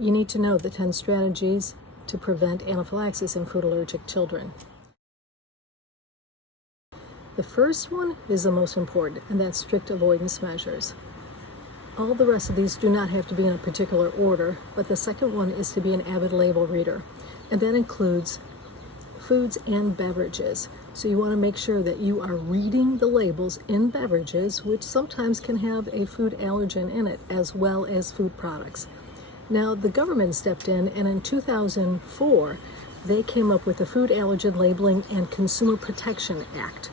you need to know the 10 strategies to prevent anaphylaxis in food allergic children. The first one is the most important, and that's strict avoidance measures. All the rest of these do not have to be in a particular order, but the second one is to be an avid label reader, and that includes foods and beverages. So you want to make sure that you are reading the labels in beverages, which sometimes can have a food allergen in it, as well as food products. Now, the government stepped in, and in 2004, they came up with the Food Allergen Labeling and Consumer Protection Act.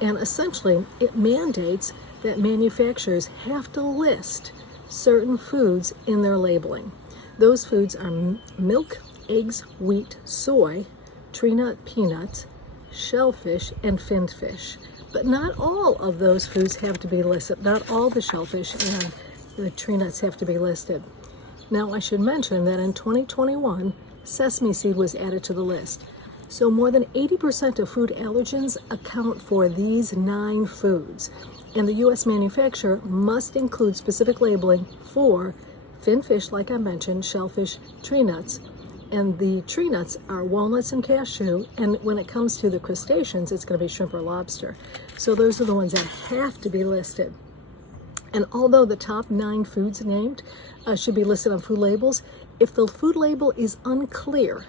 And essentially, it mandates that manufacturers have to list certain foods in their labeling. Those foods are milk, eggs, wheat, soy, tree nut, peanuts, shellfish, and finned fish. But not all of those foods have to be listed. Not all the shellfish and the tree nuts have to be listed. Now, I should mention that in 2021, sesame seed was added to the list. So more than 80% of food allergens account for these 9 foods. And the U.S. manufacturer must include specific labeling for finned fish, like I mentioned, shellfish, tree nuts. And the tree nuts are walnuts and cashew. And when it comes to the crustaceans, it's going to be shrimp or lobster. So those are the ones that have to be listed. And although the top 9 foods named should be listed on food labels, if the food label is unclear,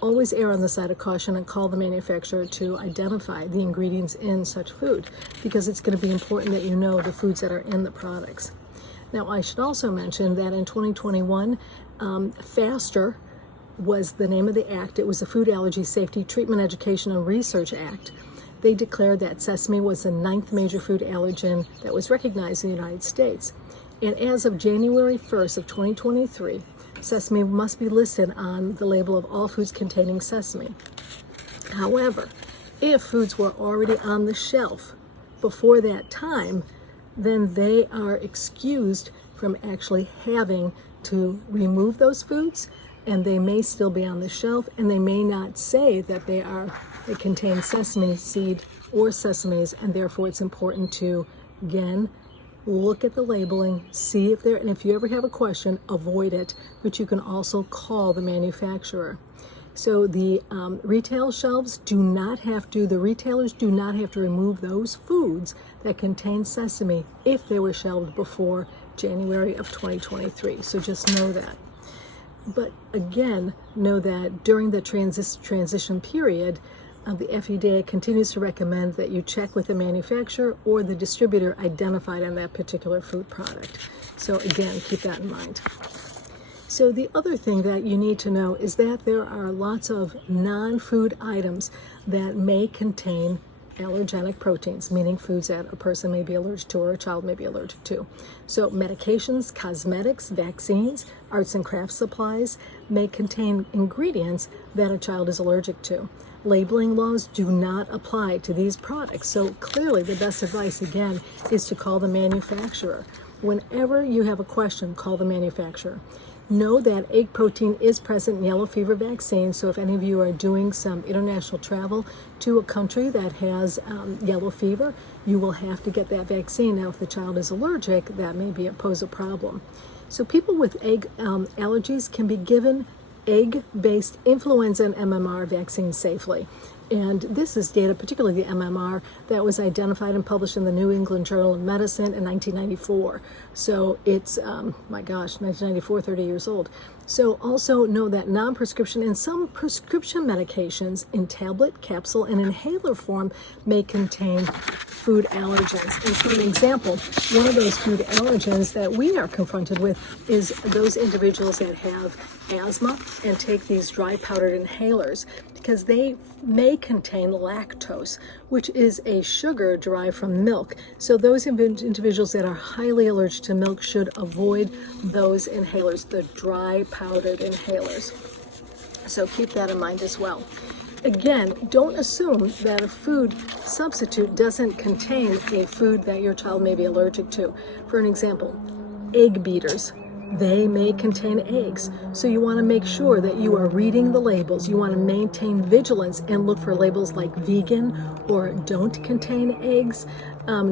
always err on the side of caution and call the manufacturer to identify the ingredients in such food, because it's going to be important that you know the foods that are in the products. Now, I should also mention that in 2021, FASTER was the name of the act. It was the Food Allergy Safety Treatment Education and Research Act. They declared that sesame was the 9th major food allergen that was recognized in the United States. And as of January 1st of 2023, sesame must be listed on the label of all foods containing sesame. However, if foods were already on the shelf before that time, then they are excused from actually having to remove those foods, and they may still be on the shelf, and they may not say that they contain sesame seed or sesames, and therefore it's important to, again, look at the labeling, see if and if you ever have a question, avoid it, but you can also call the manufacturer. So the retail shelves the retailers do not have to remove those foods that contain sesame if they were shelved before January of 2023. So just know that. But again, know that during the transition period, the FDA continues to recommend that you check with the manufacturer or the distributor identified on that particular food product. So again, keep that in mind. So the other thing that you need to know is that there are lots of non-food items that may contain allergenic proteins, meaning foods that a person may be allergic to or a child may be allergic to. So medications, cosmetics, vaccines, arts and crafts supplies may contain ingredients that a child is allergic to. Labeling laws do not apply to these products. So clearly the best advice, again, is to call the manufacturer. Whenever you have a question, call the manufacturer. Know that egg protein is present in yellow fever vaccine, so if any of you are doing some international travel to a country that has yellow fever, you will have to get that vaccine. Now, if the child is allergic, that may pose a problem. So people with egg allergies can be given egg-based influenza and MMR vaccines safely. And this is data, particularly the MMR, that was identified and published in the New England Journal of Medicine in 1994. So it's, 1994, 30 years old. So also know that non-prescription and some prescription medications in tablet, capsule, and inhaler form may contain food allergens. And for an example, one of those food allergens that we are confronted with is those individuals that have asthma and take these dry powdered inhalers, because they may contain lactose, which is a sugar derived from milk. So those individuals that are highly allergic to milk should avoid those inhalers, the dry powdered inhalers. So keep that in mind as well. Again, don't assume that a food substitute doesn't contain a food that your child may be allergic to. For an example, egg beaters they may contain eggs. So you want to make sure that you are reading the labels. You want to maintain vigilance and look for labels like vegan or don't contain eggs,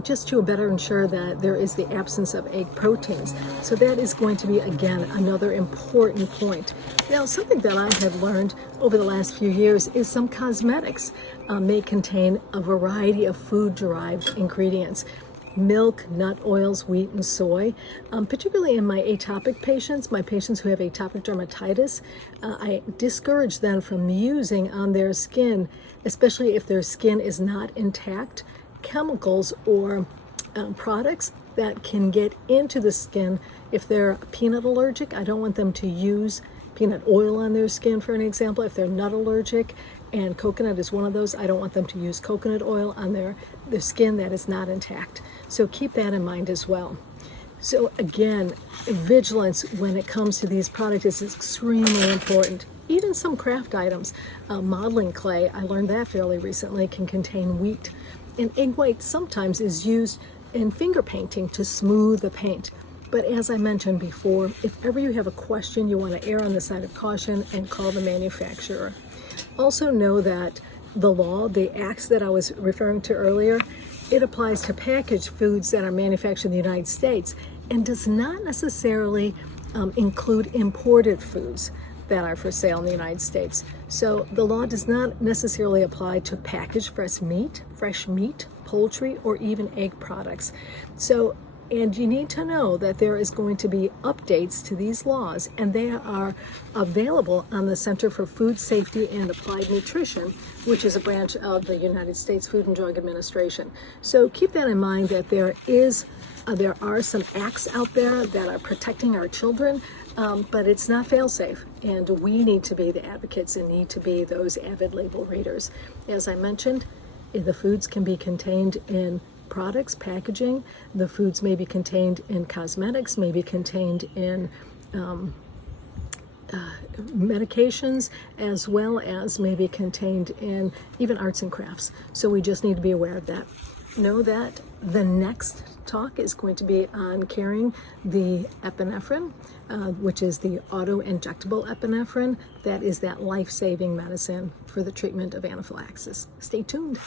just to better ensure that there is the absence of egg proteins. So that is going to be, again, another important point. Now, something that I have learned over the last few years is some cosmetics may contain a variety of food-derived ingredients. Milk, nut oils, wheat, and soy. Particularly in my atopic patients, my patients who have atopic dermatitis, I discourage them from using on their skin, especially if their skin is not intact, chemicals or products that can get into the skin. If they're peanut allergic, I don't want them to use peanut oil on their skin, for an example. If they're nut allergic, and coconut is one of those, I don't want them to use coconut oil on their skin that is not intact. So keep that in mind as well. So again, vigilance when it comes to these products is extremely important. Even some craft items, modeling clay, I learned that fairly recently, can contain wheat. And egg white sometimes is used in finger painting to smooth the paint. But as I mentioned before, if ever you have a question, you want to err on the side of caution and call the manufacturer. Also know that the law, the acts that I was referring to earlier, it applies to packaged foods that are manufactured in the United States and does not necessarily include imported foods that are for sale in the United States. So the law does not necessarily apply to packaged fresh meat, poultry, or even egg products. So, and you need to know that there is going to be updates to these laws, and they are available on the Center for Food Safety and Applied Nutrition, which is a branch of the United States Food and Drug Administration. So keep that in mind, that there are some acts out there that are protecting our children, but it's not fail-safe, and we need to be the advocates and need to be those avid label readers. As I mentioned, the foods can be contained in products, packaging. The foods may be contained in cosmetics, may be contained in medications, as well as may be contained in even arts and crafts. So we just need to be aware of that. Know that the next talk is going to be on carrying the epinephrine, which is the auto-injectable epinephrine. That is that life-saving medicine for the treatment of anaphylaxis. Stay tuned.